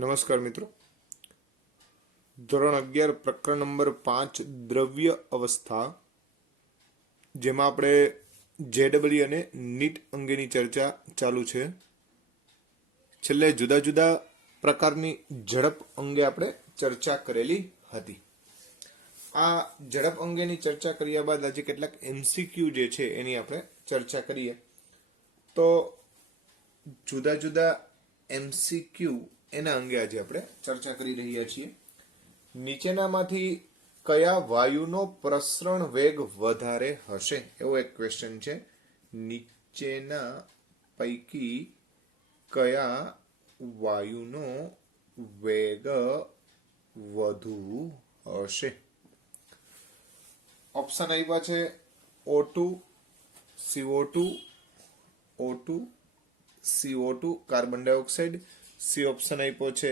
નમસ્કાર મિત્રો, ધોરણ 11 પ્રકરણ નંબર 5 દ્રવ્ય અવસ્થા, જેમાં આપણે જેડબલ્યુ અને નીટ અંગેની ચર્ચા ચાલુ છે. છેલ્લે જુદા જુદા પ્રકારની ઝડપ અંગે આપણે ચર્ચા કરેલી હતી. આ ઝડપ અંગેની ચર્ચા કર્યા બાદ આજે કેટલાક એમસીક્યુ જે છે એની આપણે ચર્ચા કરીએ. તો જુદા જુદા એમસીક્યુ એના અંગે આજે આપણે ચર્ચા કરી રહ્યા છીએ. નીચેનામાંથી કયા વાયુનો પ્રસરણ વેગ વધારે હશે, એવો એક ક્વેશ્ચન છે. નીચેના પૈકી કયા વાયુનો વેગ વધુ હશે? ઓપ્શન આપ્યા છે O2, CO2, O2, CO2 carbon dioxide, C option આપ્યો છે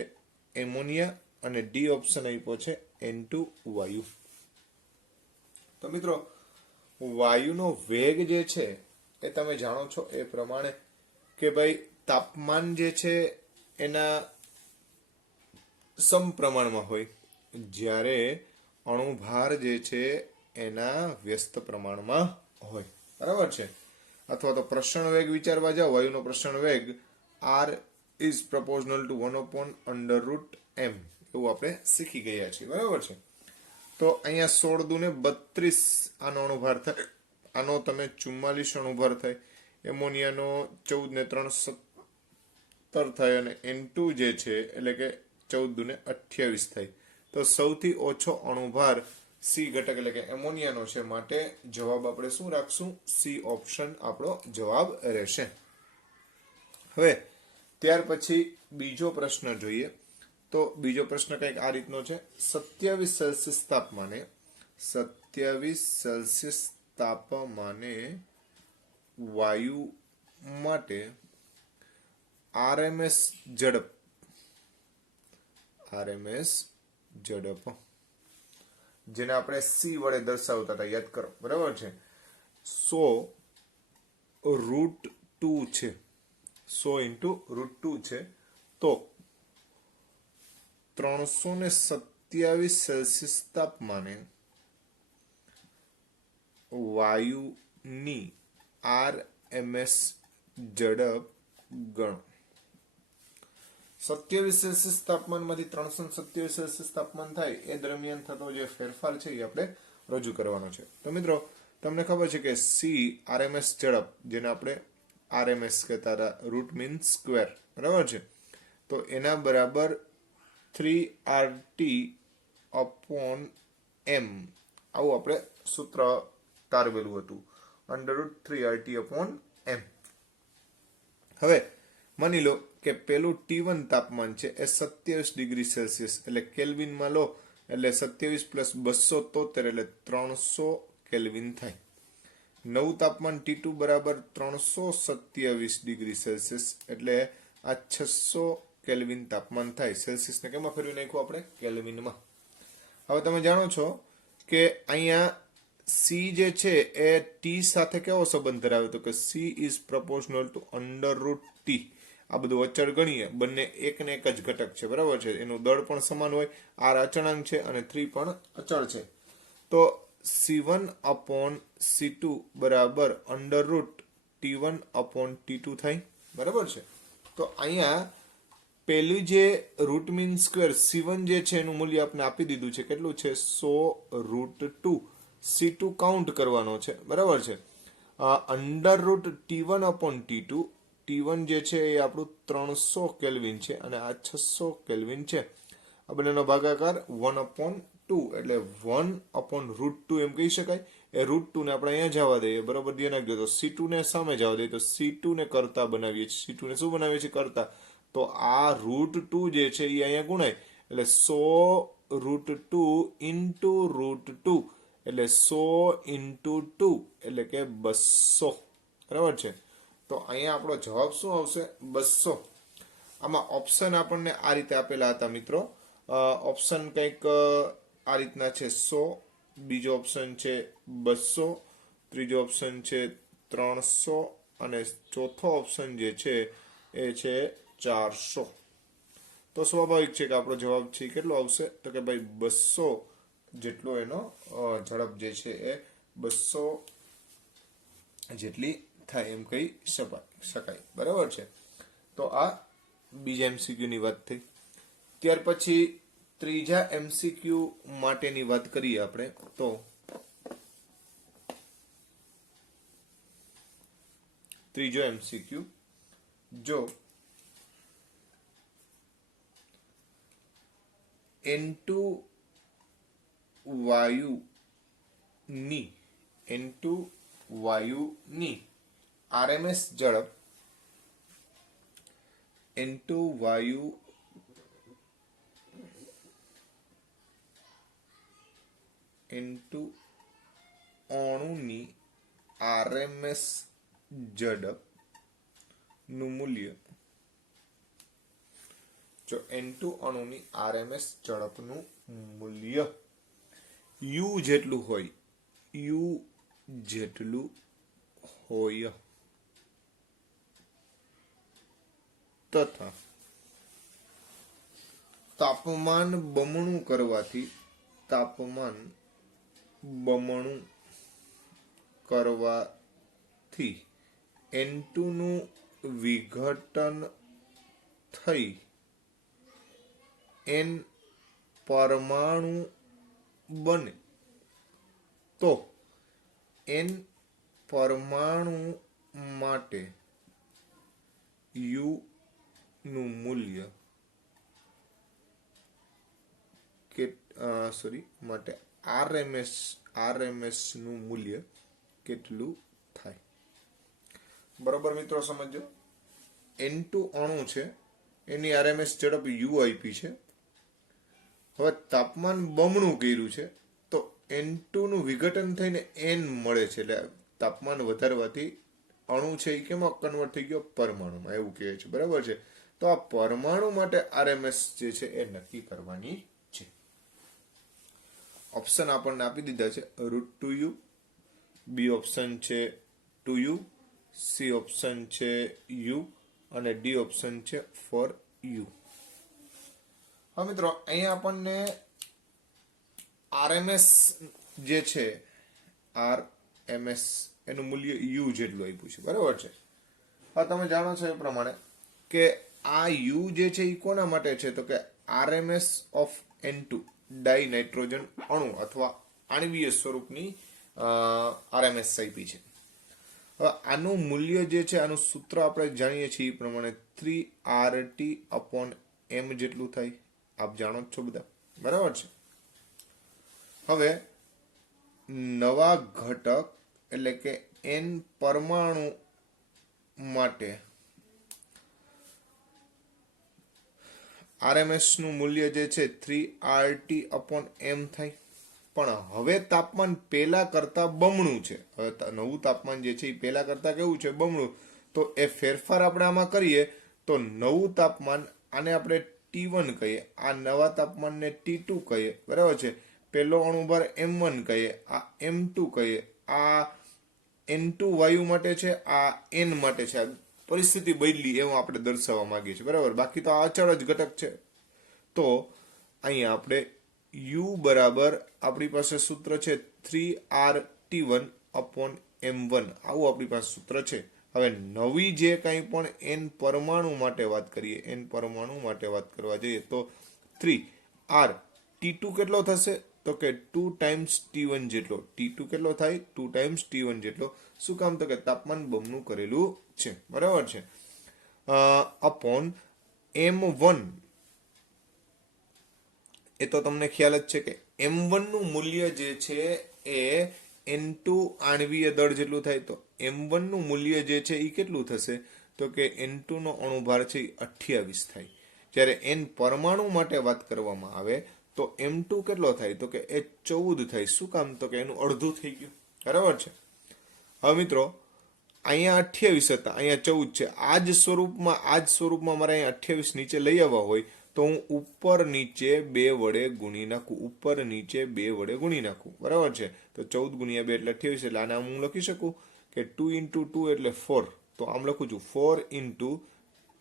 એમોનિયા અને ડી ઓપ્શન આપ્યો છે N2 વાયુ. તો મિત્રો, વાયુનો વેગ જે છે એ તમે જાણો છો એ પ્રમાણે કે ભાઈ તાપમાન જે છે એના સમપ્રમાણમાં હોય, જ્યારે અણુભાર જે છે એના વ્યસ્ત પ્રમાણમાં હોય. બરાબર છે? અથવા તો પ્રસરણ વેગ વિચારવા જાઓ, વાયુનો પ્રસરણ વેગ R is proportional to 1/√m, એવું આપણે શીખી ગયા છીએ. બરાબર છે? તો અહીંયા 16 દુને 32 આનો અણુભાર થાય, આનો તમે 44 અણુભાર થાય, એમોનિયાનો 14 ને 3 17 થાય, અને N2 જે છે એટલે કે 14 દુને 28 થાય. તો સૌથી ઓછો અણુભાર સી ઘટક એટલે કે એમોનિયાનો છે, માટે જવાબ આપણે શું રાખશું? સી ઓપ્શન આપણો જવાબ રહેશે. હવે ત્યાર પછી બીજો પ્રશ્ન જોઈએ. તો બીજો પ્રશ્ન કંઈક આ રીતનો છે. 27 સેલ્સિયસ તાપમાને 27 સેલ્સિયસ તાપમાને વાયુ માટે આરએમએસ ઝડપ જેને આપણે સી વડે દર્શાવતા હતા, યાદ કરો. બરાબર છે? 100√2 છે, 100 × √2 છે. તો 327 સેલ્સિયસ તાપમાને વાયુની આરએમએસ ઝડપ ગણો. 27 સેલ્સિયસ તાપમાનમાંથી 327 સેલ્સિયસ તાપમાન થાય એ દરમિયાન થતો જે ફેરફાર છે એ આપણે રજૂ કરવાનો છે. તો મિત્રો, તમને ખબર છે કે સી આરએમએસ ઝડપ, જેને આપણે આરએમએસ કહેતા હતા, રૂટ મીન સ્ક્વેર. બરાબર છે? તો એના બરાબર 3RT/m, આવું આપણે સૂત્ર તારવેલું હતું, √3RT/m. હવે માની લો કે પેલું T1 તાપમાન છે એ 27 ડિગ્રી સેલ્સિયસ, એટલે કેલ્વિનમાં લો એટલે 27 + 273 એટલે 300 કેલ્વિન થાય. નવું તાપમાન T2 બરાબર 327 ડિગ્રી સેલ્સિયસ, એટલે આ 600 કેલ્વિન તાપમાન થાય. સેલ્સિયસને કેમાં ફેરવી નાખ્યું આપણે? કેલ્વિનમાં. હવે તમે જાણો છો કે અહીંયા સી જે છે એ ટી સાથે કેવો સંબંધ ધરાવે? તો કે she is proportional two √T. આ બધું અચળ ગણીએ, બંને એક ને એક જ ઘટક છે. બરાબર છે? એનું દળ પણ સમાન હોય, આર અચળાંક છે અને 3 પણ અચળ છે. તો C1/C2 બરાબર √T1/T2 થાય. બરાબર છે? તો અહીંયા પેલું જે રૂટ મીન સ્ક્વેર C1 જે છે એનું મૂલ્ય આપણે આપી દીધું છે. કેટલું છે? 100√2. C2 કાઉન્ટ કરવાનો છે. બરાબર છે? √T1/T2, T1 જે છે એ આપણું 300 કેલ્વિન છે અને આ 600 કેલ્વિન છે. આ બંનેનો ભાગાકાર 1/2, એટલે 1/√2 એમ કહી શકાય. એ √2 ને આપણે અહીંયા જવા દઈએ. બરાબર? ધ્યાન રાખજો. તો C2 ને સામે જવા દઈએ, તો C2 ને કરતા બનાવીએ છીએ. C2 ને શું બનાવીએ છીએ? કરતા. તો આ √2 જે છે એ અહીંયા ગુણાય, એટલે 100√2 × √2, એટલે 100 × 2 એટલે કે 200. બરાબર છે? તો અહીંયા આપણો જવાબ શું આવશે? 200. આમાં ઓપ્શન આપણને આ રીતે આપેલા હતા મિત્રો. ઓપ્શન કંઈક આ રીતના છે: 100, બીજો ઓપ્શન છે 200, ત્રીજો ઓપ્શન છે 300 અને ચોથો ઓપ્શન જે છે એ છે 400. તો સ્વાભાવિક છે કે આપણો જવાબ છે એ કેટલો આવશે તો કે ભાઈ 200 જેટલો એનો ઝડપ જે છે એ 200 જેટલી થાય એમ કહી શકાય. બરાબર છે. તો આ બીજા MCQ ની વાત થઈ. ત્યાર પછી ત્રીજા MCQ માટેની વાત કરીએ આપણે તો ત્રીજો MCQ, જો N2 વાયુની RMS ઝડપ N2 અણુની RMS ઝડપ નું મૂલ્ય, જો N2 અણુની RMS ઝડપનું મૂલ્ય U જેટલું હોય તથા તાપમાન બમણું કરવાથી N2 નું વિઘટન થઈ N પરમાણુ બને તો N પરમાણુ માટે U નું મૂલ્ય RMS નું મૂલ્ય કેટલું થાય. બરોબર મિત્રો, સમજો. N2 અણુ છે, એની RMS ઝડપ U આપી છે. હવે તાપમાન બમણું કર્યું છે તો N2 નું વિઘટન થઈને N મળે છે, એટલે તાપમાન વધારવાથી અણુ છે એ કેમાં કન્વર્ટ થઈ ગયો? પરમાણુમાં, એવું કહે છે. બરાબર છે. તો આ પરમાણુ માટે RMS જે છે એ નક્કી કરવાની છે. ઓપ્શન આપણને આપી દીધા છે √2u, બી ઓપ્શન છે 2u, સી ઓપ્શન છે u અને ડી ઓપ્શન છે 4u. હા મિત્રો, અહીંયા આપણને RMS જે છે RMS એનું મૂલ્ય u જેટલું આપ્યું છે. બરાબર છે. હા, તમે જાણો છો એ પ્રમાણે કે આ u જે છે એ કોના માટે છે તો કે RMS ઓફ N2 ડાયનાઇટ્રોજન અણુ અથવા આણ્વીય સ્વરૂપની RMS આપી છે. હવે આનું મૂલ્ય જે છે, આનું સૂત્ર આપણે જાણીએ છીએ એ પ્રમાણે 3RT/m જેટલું થાય. આપ જાણો જ છો બધા. બરાબર છે. હવે નવા ઘટક એટલે કે N પરમાણુ માટે RMS નું મૂલ્ય જે છે 3RT/m થાય. પણ હવે તાપમાન પહેલા કરતા બમણું છે. હવે નવું તાપમાન જે છે એ પહેલા કરતા કેવું છે? બમણું. તો એ ફેરફાર આપણે આમાં કરીએ તો નવું તાપમાન, આને આપણે T1 કહીએ, આ નવા તાપમાનને T2 કહીએ. બરાબર છે. પહેલો અણુભાર M1 કહીએ, આ M2 કહીએ, આ N2 વાયુ માટે છે, આ N માટે છે. પરિસ્થિતિ બદલી એવું આપણે દર્શાવવા માંગીએ છીએ. બરાબર. બાકી તો આ અચળ જ ઘટક છે. તો અહીંયા આપણે U બરાબર, આપણી પાસે સૂત્ર છે 3RT1/m1. આવું આપણી પાસે સૂત્ર છે. હવે નવી જે કંઈ પણ N પરમાણુ માટે વાત કરીએ, N પરમાણુ માટે વાત કરવા જઈએ તો 3R T2 કેટલો થશે તો કે 2 ટાઈમ્સ T1 જેટલો. T2 કેટલો થાય? 2 ટાઈમ્સ T1 જેટલો. શું કામ? તો કે તાપમાન બમણું કરેલું છે. બરાબર છે. અપોન M1, એ તો તમને ખ્યાલ જ છે કે M1 નું મૂલ્ય જે છે એ N2 આણ્વીય દળ જેટલું થાય. તો M1 નું મૂલ્ય જે છે એ કેટલું થશે તો કે N2 નો અણુભાર છે એ 28 થાય. જ્યારે N પરમાણુ માટે વાત કરવામાં આવે તો M2 કેટલો થાય તો કે એ 14 થાય. શું કામ? તો કે એનું અડધું થઈ ગયું. બરાબર છે. હવે મિત્રો, અહીંયા 28 હતા, અહીંયા 14 છે. આ જ સ્વરૂપમાં મારે અહીંયા 28 નીચે લઈ આવવા હોય તો હું ઉપર નીચે 2 વડે ગુણી નાખું. ઉપર નીચે 2 વડે ગુણી નાખું. બરાબર છે. તો 14 ગુણ્યા 2 એટલે 28. એટલે આને હું લખી શકું કે 2 × 2 એટલે 4. તો આમ લખું છું 4 ×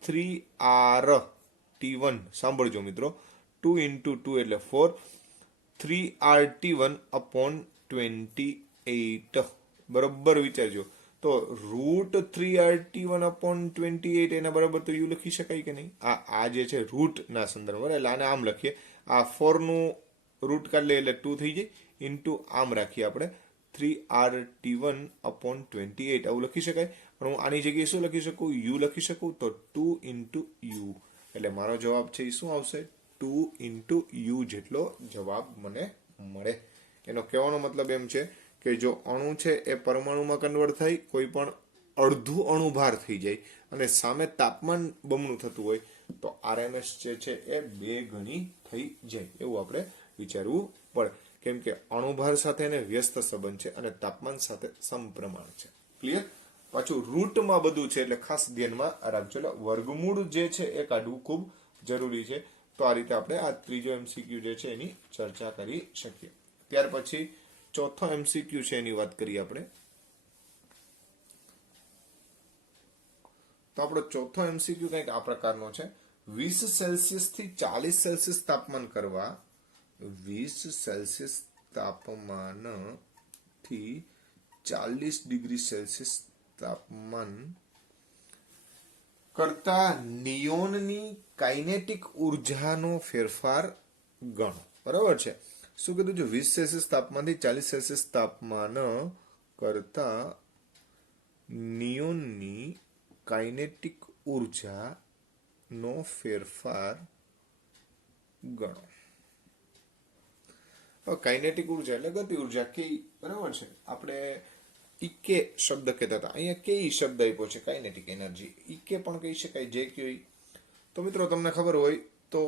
3R T1 સાંભળજો મિત્રો 2 into 2 એટલે 4 3RT1 upon 28 બરોબર વિચારજો તો રૂટ 3RT1 upon 28 એના બરાબર તો યુ લખી શકાય કે નહીં આ જે છે રૂટ ના સંદર્ભમાં એટલે આને આમ લખીએ આ 4 નું રૂટ કાઢી લે એટલે 2 થઈ જાય ઇન્ટુ આમ રાખીએ આપણે 3RT1 upon 28 આવું લખી શકાય પણ હું આની જગ્યાએ શું લખી શકું યુ લખી શકું તો 2 into u એટલે મારો જવાબ છે એ શું આવશે 2 into u જેટલો જવાબ મને મળે એનો કહેવાનો મતલબ એમ છે કે જો અણુ છે એ પરમાણુમાં કન્વર્ટ થાય કોઈ પણ અડધું અણુ ભાર થઈ જાય અને સામે તાપમાન બમણું થતું હોય તો આરએમએસ જે છે એ 2 ગણી થઈ જાય એવું આપણે વિચારવું પડે કેમ કે અણુભાર સાથે એને વ્યસ્ત સંબંધ છે અને તાપમાન સાથે સમપ્રમાણ છે ક્લિયર પાછું રૂટમાં બધું છે એટલે ખાસ ધ્યાનમાં રાખજો એટલે વર્ગમૂળ જે છે એ કાઢવું ખૂબ જરૂરી છે તો આ રીતે આપણે આ ત્રીજો એમસીક્યુ જે છે એની ચર્ચા કરી શકીએ ત્યાર પછી ચોથો એમસીક્યુ છે એની વાત કરીએ આપણે તો આપણો ચોથો એમસીક્યુ કંઈક આ પ્રકારનો છે 20 સેલ્સિયસ થી 40 સેલ્સિયસ તાપમાન કરવા 20 સેલ્સિયસ તાપમાન થી 40 ડિગ્રી સેલ્સિયસ તાપમાન કરતા નિયોનની કાઇનેટિક ઉર્જાનો ફેરફાર ગણો બરાબર છે શું કીધું છે 20 સેલ્સિયસ તાપમાનથી 40 સેલ્સિયસ તાપમાન કરતા નિયોનની કાઇનેટિક ઉર્જાનો ફેરફાર ગણો કાઇનેટિક ઉર્જા એટલે ગતિ ઉર્જા કે બરાબર છે આપણે ઈકે શબ્દ કહેતા હતા અહીંયા કે શબ્દ આપ્યો છે કાઇનેટિક એનર્જી ઈકે પણ કહી શકાય જે કે તો મિત્રો તમને ખબર હોય તો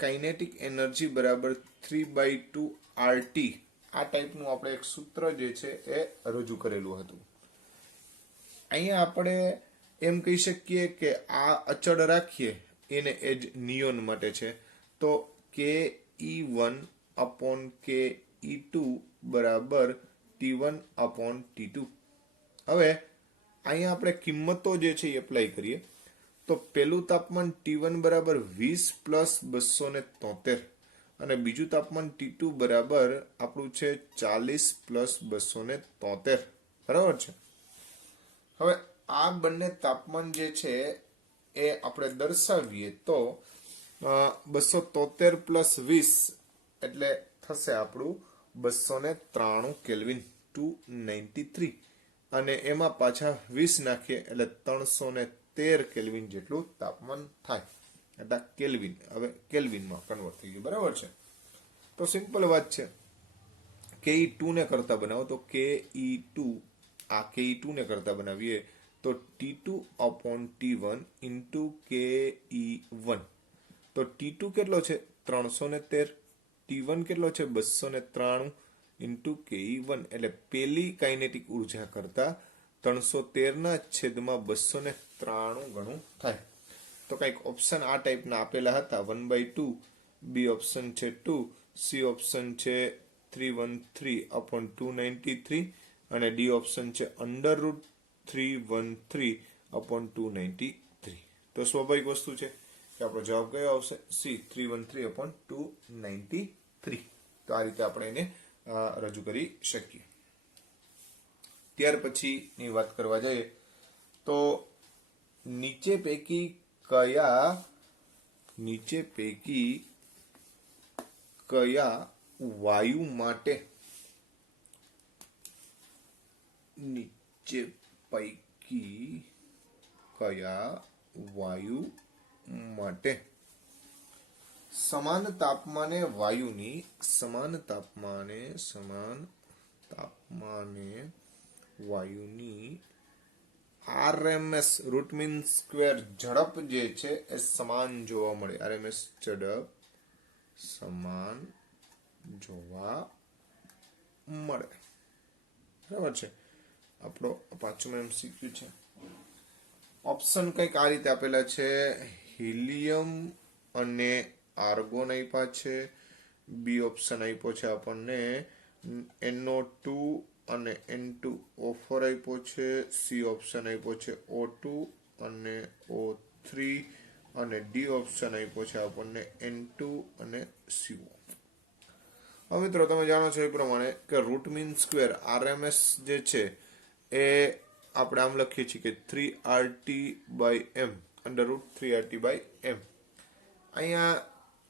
કાઇનેટિક એનર્જી બરાબર 3/2 RT આ ટાઈપનું આપણે એક સૂત્ર જે છે એ રજૂ કરેલું હતું અહીંયા આપણે એમ કહી શકીએ કે આ અચળ રાખીએ એને એજ નિયોન માટે છે તો KE1 upon KE2 બરાબર T1 upon T2 હવે અહીંયા આપણે કિંમતો જે છે એ એપ્લાય કરીએ તો પહેલું તાપમાન T1 બરાબર 20 પ્લસ 273 અને બીજું તાપમાન T2 બરાબર આપણું છે 40 પ્લસ 273 બરાબર છે હવે આ બંને તાપમાન જે છે એ આપણે દર્શાવીએ તો 273 પ્લસ 20 એટલે થશે આપણું 293 કેલ્વિન 293 અને એમાં પાછા 20 નાખીએ એટલે 313 કેલ્વિન જેટલું તાપમાન થાય એટલે કેલ્વિન હવે કેલ્વિનમાં કન્વર્ટ થઈ ગયું બરાબર છે તો સિમ્પલ વાત છે KE2 ને કરતા બનાવો તો KE2 આ KE2 ને કરતા બનાવીએ તો T2 upon T1 into KE1 તો T2 કેટલો છે 313 T1 કેટલો છે 293 into KE1 એટલે પેલી કાઇનેટિક ઉર્જા કરતા 313 ના છેદમાં 293 ગણું થાય તો કંઈક ઓપ્શન આ ટાઈપના આપેલા હતા 1/2 બી ઓપ્શન છે 2 સી ઓપ્શન છે 313 upon 293 અને ડી ઓપ્શન છે √313 upon 293 તો સ્વાભાવિક વસ્તુ છે કે આપણો જવાબ કયો આવશે સી 313 upon 293 તો આ રીતે આપણે એને રજૂ કરી શકીએ ત્યાર પછીની વાત કરવા જઈએ તો નીચે પૈકી કયા વાયુ માટે સમાન તાપમાને વાયુની આરએમએસ રૂટ મીન સ્ક્વેર ઝડપ જે છે એ સમાન જોવા મળે આરએમએસ ઝડપ સમાન જોવા મળે બરાબર છે આપણો પાંચમો એમસીક્યુ છે ઓપ્શન કંઈક આ રીતે આપેલા છે હિલિયમ અને આર્ગોન આપ્યા છે બી ઓપ્શન આપ્યો છે આપણને NO2 અને N2O4 આપ્યો છે સી ઓપ્શન આપ્યો છે O2 અને O3 અને ડી ઓપ્શન આપ્યો છે આપણને N2 અને CO. હવે મિત્રો તમે જાણો છો એ પ્રમાણે કે રૂટ મીન સ્ક્વેર RMS જે છે એ આપણે આમ લખીએ છીએ કે 3RT/m √3RT/m. અહીંયા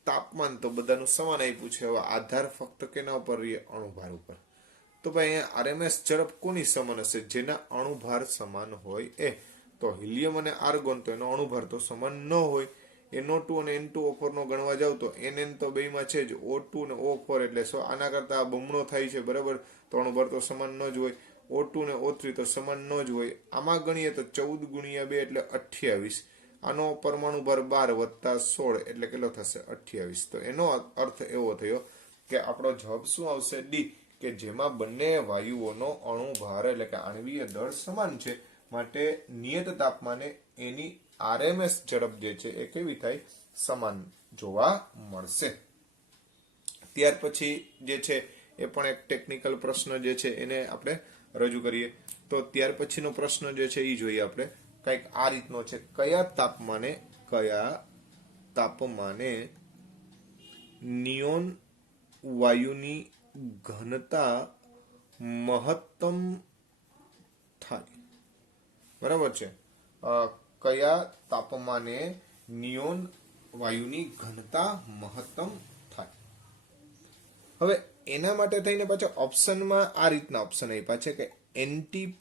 તાપમાન તો બધાનું સમાન આપ્યું છે, હવે આધાર ફક્ત કેના ઉપર રહીએ? અણુભાર ઉપર. તો ભાઈ અહીંયા RMS ઝડપ કોની સમાન હશે? જેના અણુભાર સમાન હોય એ. તો હિલિયમ અને આર્ગોન તો એનો અણુભાર તો સમાન ન હોય. NO2 અને N2O4 નો ગણવા જાવ તો NN તો બેમાં છે જ, O2 અને O4 એટલે આના કરતા બમણો થાય છે, બરાબર? તો અણુભાર તો સમાન ન જ હોય. O2 ને O3 તો સમાન ન જ હોય. આમાં ગણીએ તો 14 ગુણ્યા 2 એટલે 28. આનો પરમાણુ ભાર 12 વત્તા 16 એટલે કેટલો થશે? 28. તો એનો અર્થ એવો થયો કે આપણો જવાબ શું આવશે? ડી, કે જેમાં બંને વાયુઓનો અણુભાર એટલે કે આણ્વીય દળ સમાન છે, માટે નિયત તાપમાને એની RMS ઝડપ જે છે એ કેવી થાય? સમાન જોવા મળશે. ત્યાર પછી જે છે એ પણ એક ટેકનિકલ પ્રશ્ન જે છે એને આપણે રજૂ કરીએ. તો ત્યાર પછીનો પ્રશ્ન જે છે એ જોઈએ આપણે. કંઈક આ રીતનો છે. કયા તાપમાને નિયોન વાયુની ઘનતા મહત્તમ થાય? બરાબર છે. કયા તાપમાને નિયોન વાયુની ઘનતા મહત્તમ થાય? હવે એના માટે થઈને પાછા ઓપ્શનમાં આ રીતના ઓપ્શન આપ્યા છે કે NTP,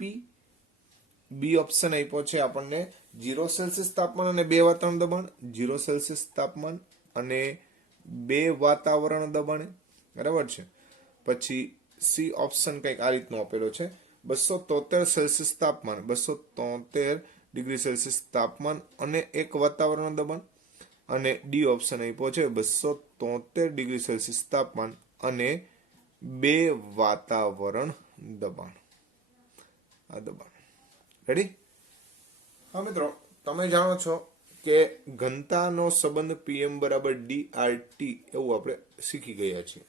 બી ઓપ્શન આપ્યો છે આપણને 0 સેલ્સિયસ તાપમાન અને 2 વાતાવરણ દબાણ, 0 સેલ્સિયસ તાપમાન અને 2 વાતાવરણ દબાણ, બરાબર છે. પછી સી ઓપ્શન કંઈક આ રીતનો આપેલો છે 273 સેલ્સિયસ તાપમાન, 273 ડિગ્રી સેલ્સિયસ તાપમાન અને 1 વાતાવરણ દબાણ. અને ડી ઓપ્શન આપ્યો છે 273 ડિગ્રી સેલ્સિયસ તાપમાન અને 2 વાતાવરણ દબાણ. આ દબાણ રેડી. હા મિત્રો, તમે જાણો છો કે ઘનતાનો સંબંધ PM = DRT એવું આપણે શીખી ગયા છીએ.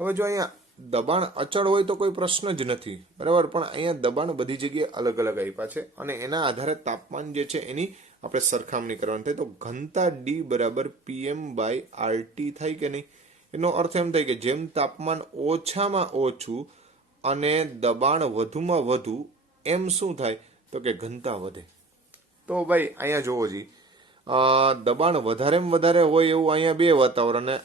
હવે જો અહીંયા દબાણ અચળ હોય તો કોઈ પ્રશ્ન જ નથી, બરાબર? પણ અહીંયા દબાણ બધી જગ્યાએ અલગ અલગ આપ્યા છે અને એના આધારે તાપમાન જે છે એની આપણે સરખામણી કરવાની થાય. તો ઘનતા D = PM/RT થાય કે નહીં? એનો અર્થ એમ થાય કે જેમ તાપમાન ઓછામાં ઓછું અને દબાણ વધુમાં વધુ એમ શું થાય? તો કે ઘનતા વધે. તો ભાઈ અહીંયા જોવો જી, દબાણ વધારેમાં વધારે હોય એવું અહીંયા 2 વાતાવરણ અને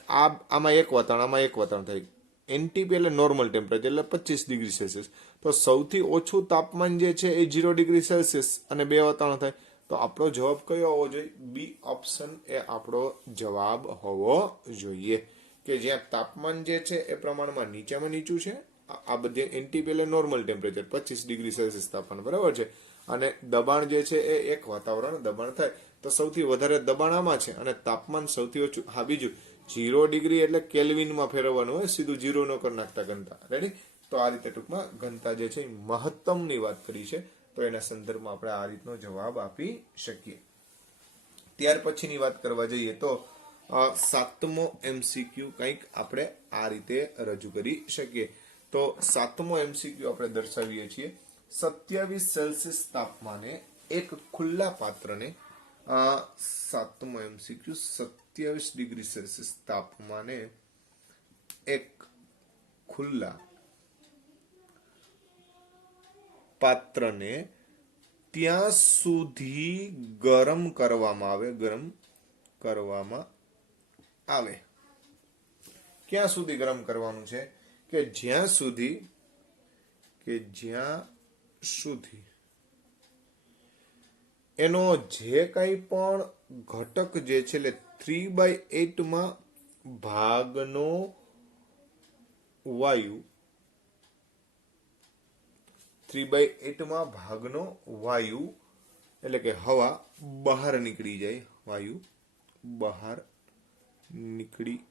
આમાં 1 વાતાવરણ, આમાં 1 વાતાવરણ થાય. NTP એટલે નોર્મલ ટેમ્પરેચર એટલે 25 ડિગ્રી સેલ્સિયસ. તો સૌથી ઓછું તાપમાન જે છે એ 0 ડિગ્રી સેલ્સિયસ અને 2 વાતાવરણ થાય. તો આપણો જવાબ કયો હોવો જોઈએ? બી ઓપ્શન એ આપણો જવાબ હોવો જોઈએ, કે જ્યાં તાપમાન જે છે એ પ્રમાણમાં નીચામાં નીચું છે. આ બધે NTP એટલે નોર્મલ ટેમ્પરેચર 25 ડિગ્રી સેલ્સિયસ તાપમાન, બરાબર છે. અને દબાણ જે છે એ 1 વાતાવરણ દબાણ થાય. તો સૌથી વધારે દબાણ આમાં છે અને તાપમાન સૌથી ઓછું. હા, બીજું 0 ડિગ્રી એટલે કેલ્વિનમાં ફેરવવાનું હોય, સીધું 0 ન કરી નાખતા ઘનતા. રેડી? તો આ રીતે ટૂંકમાં ઘનતા જે છે મહત્તમની વાત કરી છે. તો એના સંદર્ભમાં આપણે આ રીતનો જવાબ આપી શકીએ. ત્યાર પછીની વાત કરવા જઈએ તો 7મો MCQ કંઈક આપણે આ રીતે રજૂ કરી શકીએ. તો 7મો MCQ આપણે દર્શાવીએ છીએ 27 સેલ્સિયસ તાપમાને એક ખુલ્લા પાત્રને 7મો MCQ 27 ડિગ્રી સેલ્સિયસ તાપમાને એક ખુલ્લા પાત્રને ત્યાં સુધી ગરમ કરવામાં આવે. ક્યાં સુધી ગરમ કરવાનું છે? કે જ્યાં સુધી એનો જે કંઈ પણ ઘટક જે છે એટલે 3/8 માં ભાગનો વાયુ 3/8 માં ભાગનો વાયુ એટલે કે હવા બહાર નીકળી જાય, વાયુ બહાર નીકળી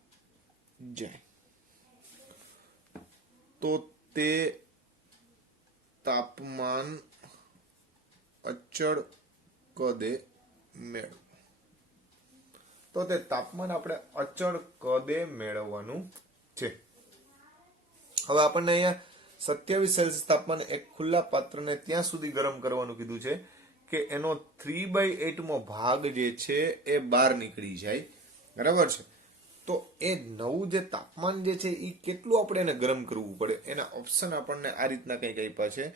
જાય તો તે તાપમાન અચળ કદે મેળવો. તો તે તાપમાન આપણે અચળ કદે મેળવવાનું છે. હવે આપણને અહીંયા 27 સેલ્સિયસ તાપમાન એક ખુલ્લા પાત્રને ત્યાં સુધી ગરમ કરવાનું કીધું છે કે એનો 3/8 ભાગ જે છે એ બહાર નીકળી જાય, બરાબર છે. તો એ નવું જે તાપમાન જે છે એ કેટલું આપણે એને ગરમ કરવું પડે, એના ઓપ્શન આપણને આ રીતના કંઈક આપ્યા છે.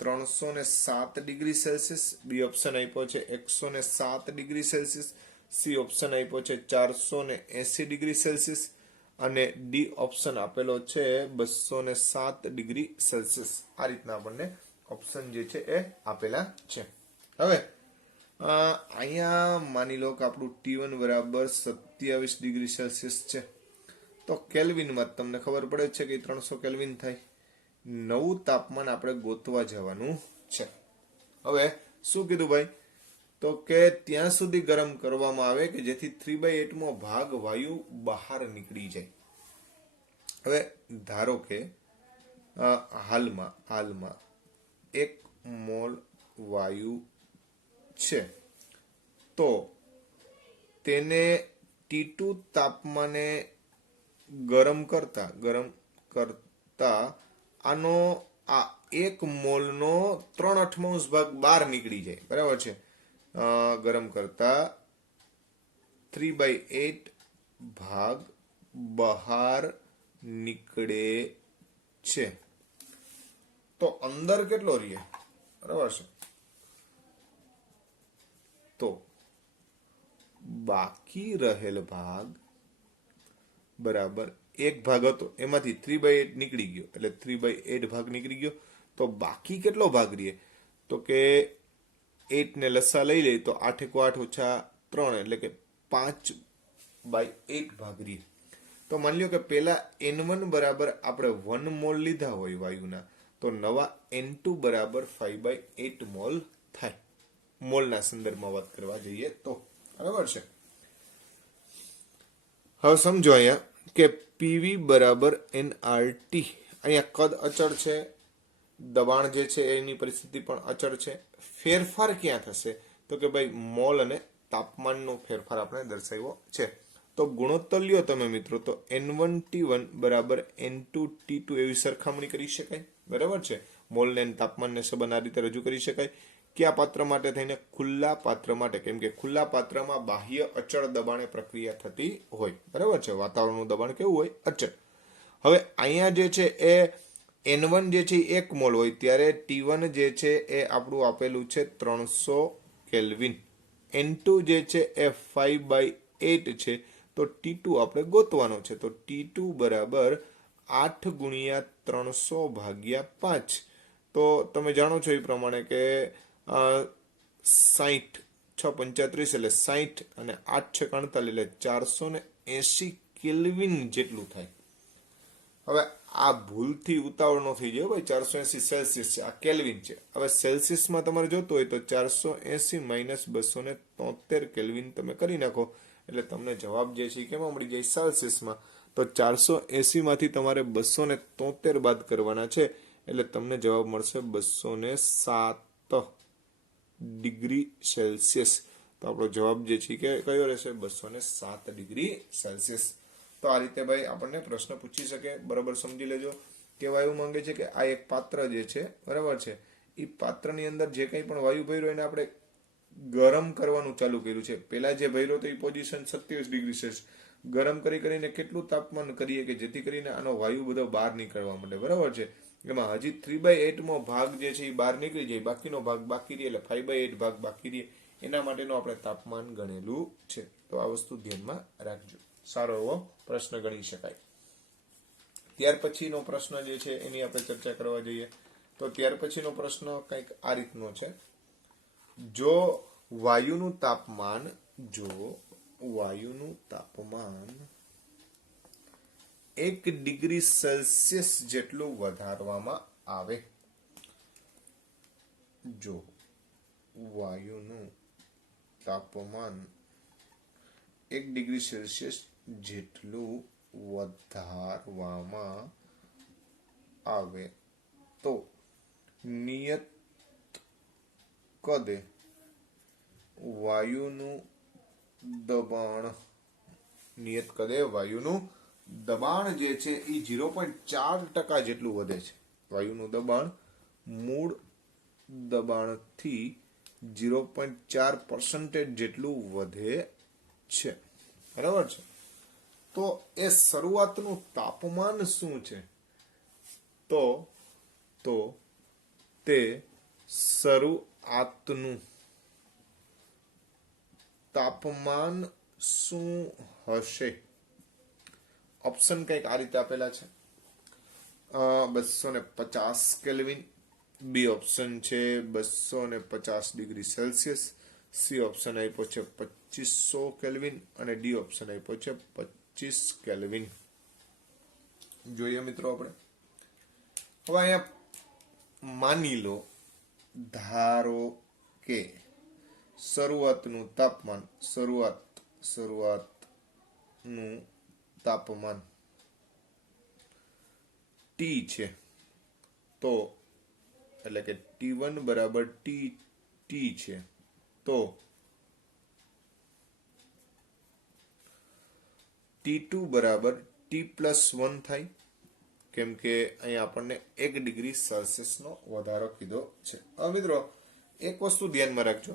307 ડિગ્રી સેલ્સિયસ, બી ઓપ્શન આપ્યો છે 107 ડિગ્રી સેલ્સિયસ, સી ઓપ્શન આપ્યો છે 480 ડિગ્રી સેલ્સિયસ અને ડી ઓપ્શન આપેલો છે 207 ડિગ્રી સેલ્સિયસ. આ રીતના આપણને ઓપ્શન જે છે એ આપેલા છે. હવે અહીંયા માની લો કે આપણું T1 બરાબર 27 ડિગ્રી સેલ્સિયસ છે. તો કેલ્વિનમાં તમને ખબર પડે છે કે 300 કેલ્વિન થાય. નવું તાપમાન આપણે ગોતવા જવાનું છે. હવે શું કીધું ભાઈ, તો કે ત્યાં સુધી ગરમ કરવામાં આવે કે જેથી 3/8 ભાગ વાયુ બહાર નીકળી જાય. હવે ધારો કે હાલમાં 1 મોલ વાયુ છે, તો તેને T2 તાપમાને ગરમ કરતા આનો આ 1 મોલનો 3/8 ભાગ બહાર નીકળી જાય, બરાબર છે. ગરમ કરતા 3/8 ભાગ બહાર નીકળે છે. તો અંદર કેટલો રહે, બરાબર છે. તો બાકી રહેલ ભાગ બરાબર 1 ભાગ હતો, એમાંથી 3/8 નીકળી ગયો, એટલે 3/8 ભાગ નીકળી ગયો. તો બાકી કેટલો ભાગ રહે, તો કે 8 ને લસા લઈ લે તો 8 × 8 - 3 એટલે કે 5/8 ભાગ રહે. તો માની લો કે પેલા N1 બરાબર આપણે 1 મોલ લીધા હોય વાયુના, તો નવા N2 બરાબર 5/8 મોલ થાય, મોલના સંદર્ભમાં વાત કરવા જઈએ તો, બરાબર છે. હવે સમજો અહીંયા કે PV બરાબર nRT. અહીંયા કદ અચળ છે, દબાણ જે છે એની પરિસ્થિતિ પણ અચળ છે. ફેરફાર ક્યાં થશે, તો કે ભાઈ મોલ અને તાપમાનનો ફેરફાર આપણે દર્શાવ્યો છે. તો ગુણોત્તર લ્યો તમે મિત્રો, તો N1T1 બરાબર N2T2 એવી સરખામણી કરી શકાય, બરાબર છે. મોલને તાપમાનને સંબંધ આ રીતે રજૂ કરી શકાય. કયા પાત્ર માટે થઈને, ખુલ્લા પાત્ર માટે, કેમ કે ખુલ્લા પાત્રમાં બાહ્ય અચળ દબાણે પ્રક્રિયા થતી હોય, બરાબર છે. વાતાવરણનું દબાણ કેવું હોય, અચળ. હવે અહીંયા જે છે એ N1 જે છે 1 મોલ હોય, ત્યારે T1 જે છે એ આપણું આપેલું છે 300 કેલ્વિન. N2 જે છે એ 5/8 છે, તો T2 આપણે ગોતવાનો છે. તો T2 બરાબર 8 × 300/5. તો તમે જાણો છો એ પ્રમાણે કે 60 6 35 એટલે 60 અને 8 6 48 એટલે 480 કેલ્વિન જેટલું થાય. હવે આ ભૂલથી ઉતાવળ ન થઈ જાય ભાઈ, 480 સેલ્સિયસ છે, આ કેલ્વિન છે. હવે સેલ્સિયસમાં તમારે જોતું હોય તો 480 - 273 કેલ્વિન તમે કરી નાખો, એટલે તમને જવાબ જે છે એ કેમાં મળી જાય, સેલ્સિયસમાં. તો 480 માંથી તમારે 273 બાદ કરવાના છે, એટલે તમને જવાબ મળશે 207 ડિગ્રી સેલ્સિયસ. તો આપણો જવાબ જે છે કે કયો રહેશે, 207 ડિગ્રી સેલ્સિયસ. તો આ રીતે ભાઈ આપણને પ્રશ્ન પૂછી શકે, બરાબર સમજી લેજો. કહેવા એવું માંગે છે કે આ એક પાત્ર જે છે, બરાબર છે, એ પાત્રની અંદર જે કંઈ પણ વાયુ ભર્યો એને આપણે ગરમ કરવાનું ચાલુ કર્યું છે. પેલા જે ભર્યો તો એ પોઝિશન 27 ડિગ્રી સેલ્સિયસ, ગરમ કરીને કેટલું તાપમાન કરીએ કે જેથી કરીને આનો વાયુ બધો બહાર નીકળવા માંડે, બરાબર છે. એમાં હજી 3/8 ભાગ જે છે એ બહાર નીકળી જાય, બાકીનો ભાગ બાકી રહે, એટલે 5/8 ભાગ બાકી રહે. એના માટેનું આપણે તાપમાન ગણેલું છે. તો આ વસ્તુ ધ્યાનમાં રાખજો, સારો એવો પ્રશ્ન ગણી શકાય. ત્યાર પછીનો પ્રશ્ન જે છે એની આપણે ચર્ચા કરવા જઈએ, તો ત્યાર પછીનો પ્રશ્ન કંઈક આ રીતનો છે. જો વાયુનું તાપમાન 1 ડિગ્રી સેલ્સિયસ જેટલું વધારવામાં આવે, જો વાયુનું તાપમાન 1 ડિગ્રી સેલ્સિયસ જેટલું વધારવામાં આવે તો નિયત કદે વાયુનું દબાણ જે છે એ 0.4% જેટલું વધે છે. વાયુનું દબાણ મૂળ દબાણથી 0.4% જેટલું વધે છે, બરાબર છે. તો એ શરૂઆતનું તાપમાન શું છે? તો તે શરૂઆતનું તાપમાન શું હશે? ઓપ્શન કંઈક આ રીતે આપેલા છે. 250 કેલ્વિન, બી ઓપ્શન છે 250 ડિગ્રી સેલ્સિયસ, સી ઓપ્શન આપ્યો છે 2500 કેલ્વિન અને ડી ઓપ્શન આપ્યો છે 25 કેલ્વિન. જોઈએ મિત્રો આપણે. હવે અહીંયા માની લો, ધારો કે શરૂઆતનું તાપમાન ટી છે, તો એટલે કે T1 બરાબર ટી છે, તો T2 બરાબર T+1 થાય, કેમ કે અહીંયા આપણને 1 ડિગ્રી સેલ્સિયસનો વધારો કીધો છે. હવે મિત્રો એક વસ્તુ ધ્યાનમાં રાખજો.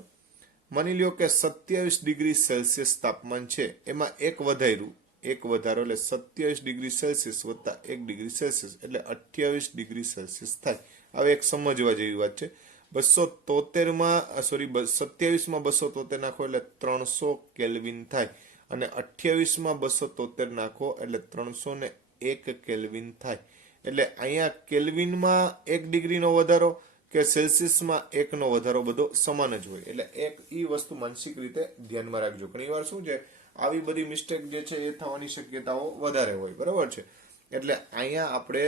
માની લ્યો કે 27 ડિગ્રી સેલ્સિયસ તાપમાન છે, એમાં એક વધારો એટલે 27 ડિગ્રી સેલ્સિયસ વત્તા 1 ડિગ્રી સેલ્સિયસ એટલે 28 ડિગ્રી સેલ્સિયસ થાય. હવે એક સમજવા જેવી વાત છે. 27 માં 273 નાખો એટલે 300 કેલ્વિન થાય, અને 28 માં 273 નાખો એટલે 301 કેલ્વિન થાય. એટલે અહીંયા કેલ્વિનમાં 1 ડિગ્રીનો વધારો કે સેલ્સિયસમાં 1 નો વધારો બધો સમાન જ હોય. એટલે એક ઈ વસ્તુ માનસિક રીતે ધ્યાનમાં રાખજો. ઘણી વાર શું છે, આવી બધી મિસ્ટેક જે છે એ થવાની શક્યતાઓ વધારે હોય, બરાબર છે. એટલે અહીંયા આપણે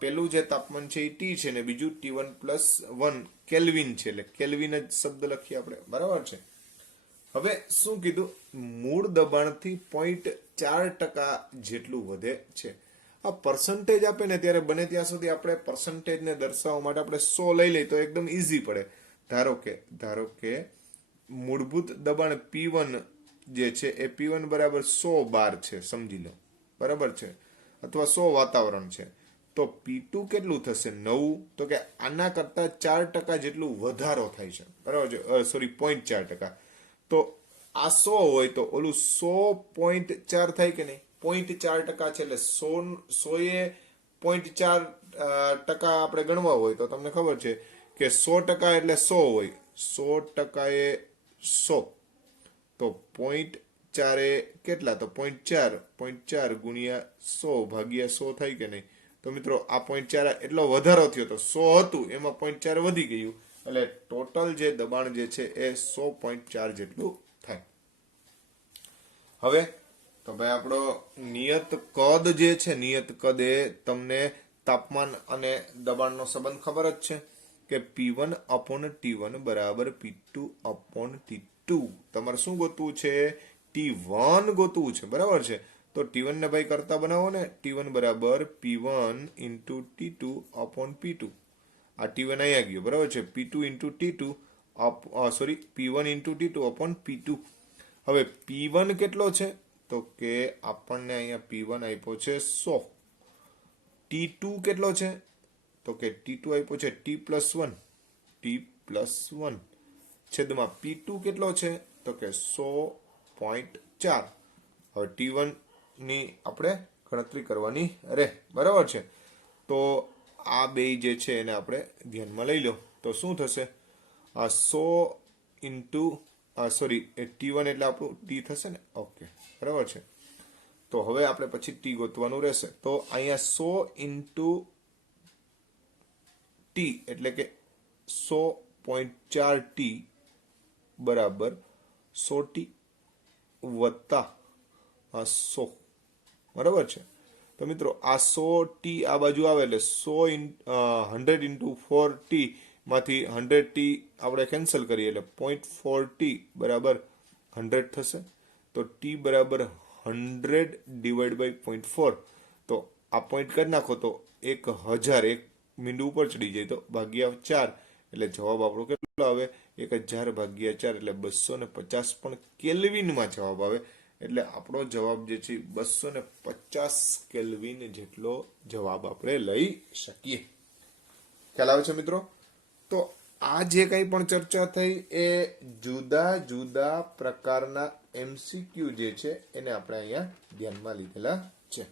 પેલું જે તાપમાન છે એ ટી છે ને બીજું T1+1 કેલ્વિન છે, એટલે કેલ્વિન જ શબ્દ લખીએ આપણે, બરાબર છે. હવે શું કીધું? મૂળ દબાણથી 0.4% જેટલું વધે છે. આ પર્સન્ટેજ આપે ને ત્યારે બને ત્યાં સુધી આપણે પર્સન્ટેજને દર્શાવવા માટે આપણે 100 લઈ લઈએ તો એકદમ ઈઝી પડે. ધારો કે મૂળભૂત દબાણ P1 જે છે એ P1 બરાબર 100 બાર છે, સમજી લો, બરાબર છે, અથવા 100 વાતાવરણ છે. તો P2 કેટલું થશે? 9. તો કે આના કરતા 4% જેટલું વધારો થાય છે, બરાબર છે, 0.4%. તો આ 100 હોય તો ઓલું 100.4 થાય કે નહીં? 0.4% છે, એટલે 100 એ 0.4% આપણે ગણવા હોય તો તમને ખબર છે કે 100% એટલે 100 હોય, 100% એ 100, તો 0.4 એ કેટલા? તો 0.4 ગુણ્યા 100 ભાગ્યા 100 થાય કે નહીં? તો મિત્રો આ 0.4 એટલો વધારો થયો, તો 100 હતું એમાં 0.4 વધી ગયું, એટલે ટોટલ જે દબાણ જે છે એ 100.4 જેટલું થાય. હવે તો ભાઈ આપણો નિયત કદ જે છે, નિયત કદ એ તમને તાપમાન અને દબાણનો સંબંધ ખબર જ છે કે P1/T1 બરાબર P2/T2. તમારે શું ગોતવું છે? T1 ગોતવું છે, બરાબર છે. તો T1 ને ભાઈ કરતા બનાવો ને. T1 બરાબર P1 × T2/P2. આ T1 અહીંયા ગયો, બરાબર છે. P1 × T2/P2. હવે P1 કેટલો છે? તો કે આપણને અહીંયા P1 આપ્યો છે 100. T2 કેટલો છે? તો કે T2 આપ્યો છે T+1 છેદમાં P2 કેટલો છે? તો કે 100.4. હવે T1 ની આપણે ગણતરી કરવાની રહે, બરાબર છે. તો આ બે જે છે એને આપણે ધ્યાનમાં લઈ લો તો શું થશે? 100 T1 એટલે આપણું T થશે ને, ઓકે, બરાબર છે. તો હવે આપણે પછી T ગોતવાનું રહેશે. તો અહીંયા 100 × T એટલે કે 100.4T બરાબર 100T વત્તા 100, બરાબર છે. તો મિત્રો આ 100T આ બાજુ આવે એટલે 100 × 4T માંથી 100T આપણે કેન્સલ કરીએ એટલે 0.4T બરાબર 100 થશે. તો T બરાબર 100 / 0.4. તો આ પોઈન્ટ કરી નાખો તો 1000, એક મીંડું ઉપર ચડી જાય તો ભાગ્યા 4, એટલે જવાબ આપણો કેટલો આવે? 1000 ભાગ્યા 4 એટલે 250 પણ કેલ્વિનમાં જવાબ આવે. એટલે આપણો જવાબ જે છે 250 કેલ્વિન જેટલો જવાબ આપણે લઈ શકીએ. ખ્યાલ આવે છે મિત્રો? તો આ જે કંઈ પણ ચર્ચા થઈ એ જુદા જુદા પ્રકારના MCQ જે છે એને આપણે અહીંયા ધ્યાનમાં લીધેલા છે.